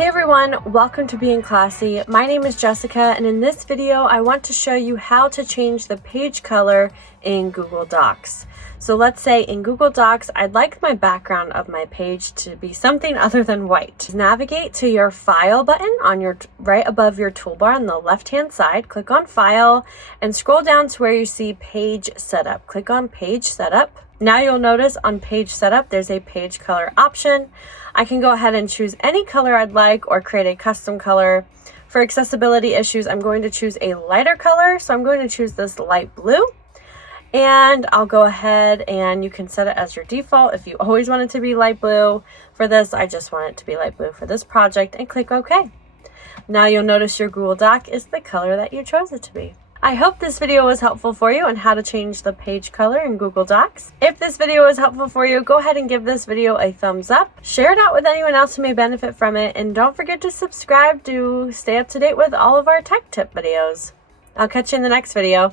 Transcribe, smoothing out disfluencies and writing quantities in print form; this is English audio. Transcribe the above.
Hey everyone, welcome to Being Classy. My name is Jessica, and in this video I want to show you how to change the page color in Google Docs. So let's say in Google Docs I'd like my background of my page to be something other than white. Navigate to your File button on your right above your toolbar on the left hand side. Click on File and scroll down to where you see Page Setup. Click on Page Setup. Now you'll notice on Page Setup there's a page color option. I can go ahead and choose any color I'd like or create a custom color. For accessibility issues, I'm going to choose a lighter color, so I'm going to choose this light blue. And I'll go ahead and you can set it as your default if you always want it to be light blue. For this, I just want it to be light blue for this project and click OK. Now you'll notice your Google Doc is the color that you chose it to be. I hope this video was helpful for you on how to change the page color in Google Docs. If this video was helpful for you, go ahead and give this video a thumbs up. Share it out with anyone else who may benefit from it. And don't forget to subscribe to stay up to date with all of our tech tip videos. I'll catch you in the next video.